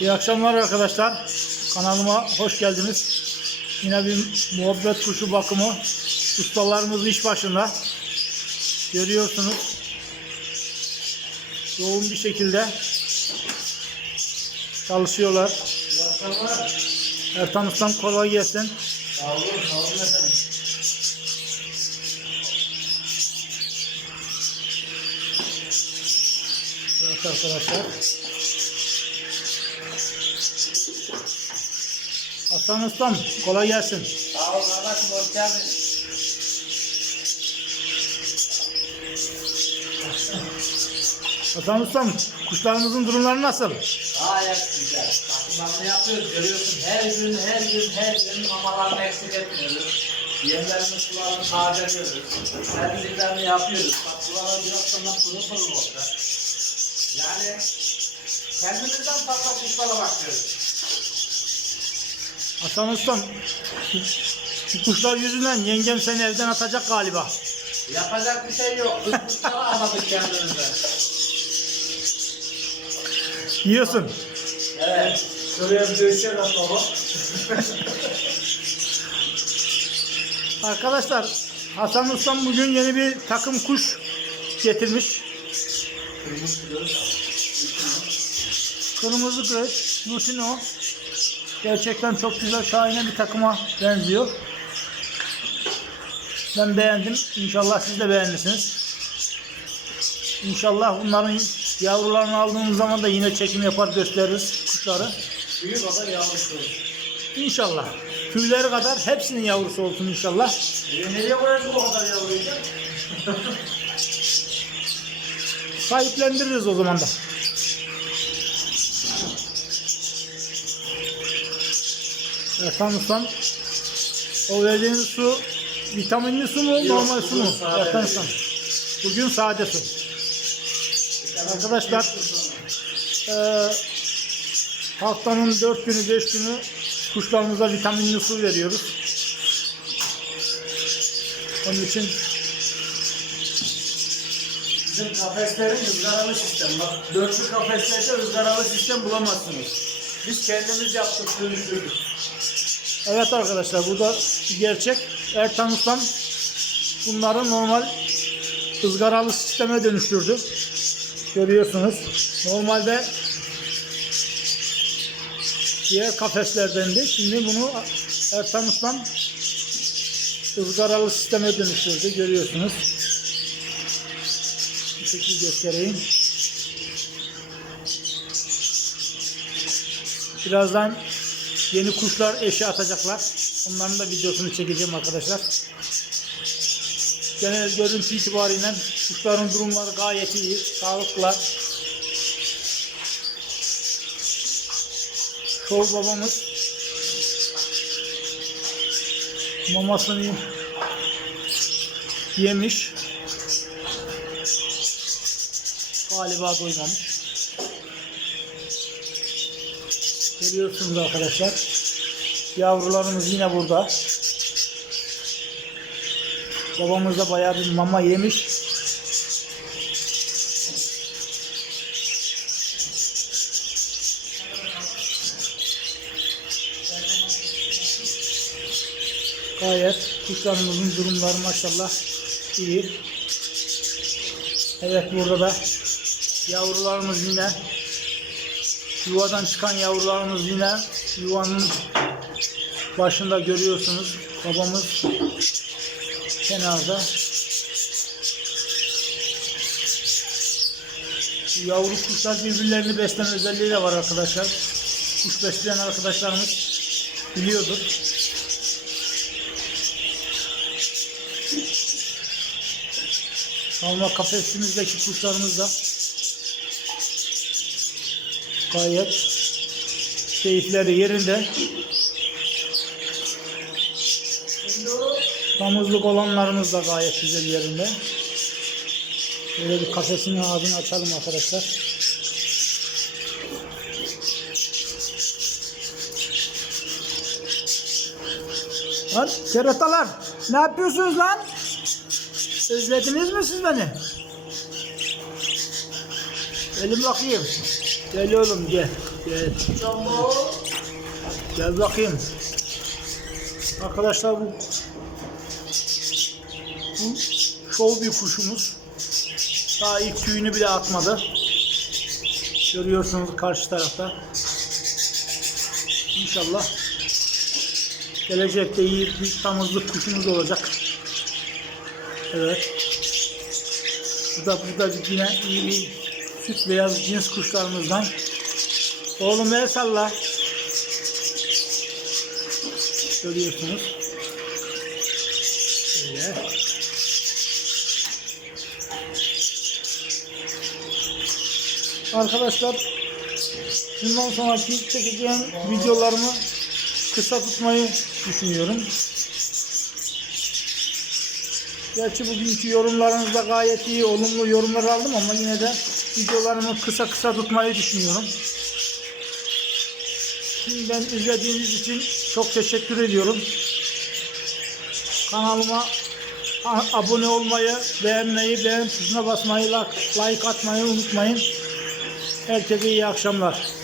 İyi akşamlar arkadaşlar. Kanalıma hoş geldiniz. Yine bir muhabbet kuşu bakımı. Ustalarımız iş başında. Görüyorsunuz. Yoğun bir şekilde çalışıyorlar. İyi akşamlar. Ertan Ustam kolay gelsin. Sağ olun, sağ olun efendim. Evet arkadaşlar. Hasan Ustam kolay gelsin. Sağ olun arkadaşım, hoş geldiniz. Hasan Ustam kuşlarımızın durumları nasıl? Gayet güzel. Takımlarını yapıyoruz, görüyorsun. Her gün, her gün, her gün mamalarını eksik etmiyoruz. Yemlerini, sularını tazeliyoruz. Temizliklerini yapıyoruz. Bak sulara biraz sonra kuru kuru olacak. Yani kendimizden fazla kuşlara bakıyoruz. Hasan Ustam şu- şu kuşlar yüzünden yengem seni evden atacak galiba. Yapacak bir şey yok. Biz kuşları aradık kendimize. Yiyorsun. Evet. Şuraya bir döşe bak baba. Arkadaşlar Hasan Ustam bugün yeni bir takım kuş getirmiş. Kırmızı göz, Lutino. Gerçekten çok güzel, şahane bir takıma benziyor. Ben beğendim. İnşallah siz de beğenirsiniz. İnşallah bunların yavrularını aldığımız zaman da yine çekim yapar gösteririz kuşları. Büyük kadar yavrusu. İnşallah. Tüyleri kadar hepsinin yavrusu olsun inşallah. E, nereye koyacak o kadar yavruyu? Sahiplendiririz o zaman da. Ertan Ustam, o verdiğiniz su vitaminli su mu, normal su mu? sade Ustam. Bugün sade su. Arkadaşlar, eee haftanın 4 günü, 5 günü kuşlarımıza vitaminli su veriyoruz. Onun için Bizim kafeslerin ızgaralı sistem. Bak dörtlü kafeslerde ızgaralı sistem bulamazsınız. Biz kendimiz yaptık, dönüştürdük. Evet arkadaşlar burada bir gerçek. Ertan Ustam bunları normal ızgaralı sisteme dönüştürdü. Görüyorsunuz. Normalde diğer kafeslerdendi. Şimdi bunu Ertan Ustam ızgaralı sisteme dönüştürdü. Görüyorsunuz. Bu şekilde göstereyim. Birazdan yeni kuşlar eşi atacaklar. Onların da videosunu çekeceğim arkadaşlar. Genel görüntü itibariyle kuşların durumları gayet iyi. Sağlıklılar. Şov babamız mamasını yemiş. Galiba doymamış. Görüyorsunuz arkadaşlar. Yavrularımız yine burada. Babamız da bayağı bir mama yemiş. Gayet kuşlarımızın durumları maşallah iyi. Evet burada da yavrularımız yine yuvadan çıkan yavrularımız yine yuvanın başında görüyorsunuz. Babamız kenarda. Yavru kuşlar birbirlerini besleme özelliği de var arkadaşlar. Kuş besleyen arkadaşlarımız biliyordur. Alma kafesimizdeki kuşlarımız da gayet keyifleri yerinde. Damızlık olanlarımız da gayet güzel yerinde. Böyle bir kafesinin ağzını açalım arkadaşlar. Lan keratalar ne yapıyorsunuz lan? Özlediniz mi siz beni? Elim bakayım. Gel oğlum gel. Gel. Gel bakayım. Arkadaşlar bu bu şov bir kuşumuz. Daha ilk tüyünü bile atmadı. Görüyorsunuz karşı tarafta. İnşallah gelecekte iyi bir tamızlık kuşumuz olacak. Evet. Bu da, bu yine iyi bir süt beyaz cins kuşlarımızdan. Oğlum el salla. Görüyorsunuz. Şöyle. Arkadaşlar bundan sonraki çekeceğim videolarımı kısa tutmayı düşünüyorum. Gerçi bugünkü yorumlarınızda gayet iyi, olumlu yorumlar aldım ama yine de videolarımı kısa kısa tutmayı düşünüyorum. Şimdiden izlediğiniz için çok teşekkür ediyorum. Kanalıma abone olmayı, beğenmeyi, beğen tuşuna basmayı, like atmayı unutmayın. Herkese iyi akşamlar.